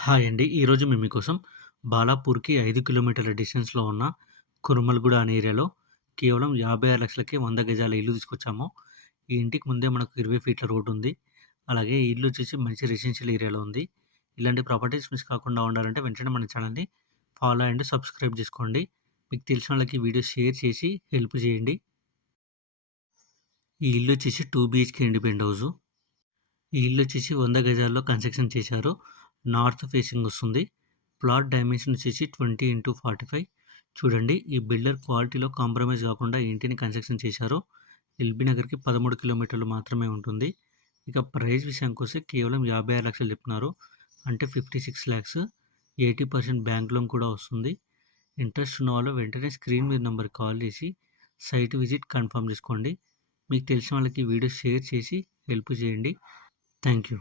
Hi అండి. ఈరోజు మేము మీకోసం బాలాపూర్‌కి 5 కిలోమీటర్ల డిస్టెన్స్‌లో ఉన్న కురుమల్‌గూడ అనే ఏరియాలో కేవలం 56 లక్షలకే 100 గజాల ఇల్లు తీసుకొచ్చాము. ఈ ఇంటికి ముందే మనకు 20 ఫీట్ల రోడ్ ఉంది. అలాగే ఈ ఇల్లు వచ్చేసి మంచి రెసిడెన్షియల్ ఏరియాలో ఉంది. ఇలాంటి ప్రాపర్టీస్ మిస్ కాకుండా ఉండాలంటే వెంటనే మన ఛానల్‌ని ఫాలో అండ్ సబ్స్క్రైబ్ చేసుకోండి. మీకు తెలిసిన వాళ్ళకి ఈ వీడియో షేర్ చేసి హెల్ప్ చేయండి. ఈ ఇల్లు వచ్చేసి 2 బీహెచ్‌కే ఇండిపెండెంట్ హౌసు. ఈ ఇల్లు వచ్చేసి 100 గజాల్లో కన్స్ట్రక్షన్ చేశారు. నార్త్ ఫేసింగ్ వస్తుంది. ప్లాట్ డైమెన్షన్ వచ్చేసి 20x45. చూడండి, ఈ బిల్డర్ క్వాలిటీలో కాంప్రమైజ్ కాకుండా ఈ ఇంటిని కన్స్ట్రక్షన్ చేశారు. ఎల్బీ నగర్‌కి 13 కిలోమీటర్లు మాత్రమే ఉంటుంది. ఇక ప్రైస్ విషయానికి వస్తే కేవలం 56 లక్షలు చెప్తున్నారు. అంటే 56 లాక్స్. 80% బ్యాంక్ లోన్ కూడా వస్తుంది. ఇంట్రెస్ట్ ఉన్న వాళ్ళు వెంటనే స్క్రీన్ మీద నెంబర్‌కి కాల్ చేసి సైట్ విజిట్ కన్ఫర్మ్ చేసుకోండి. మీకు తెలిసిన వాళ్ళకి ఈ వీడియో షేర్ చేసి హెల్ప్ చేయండి. Thank you.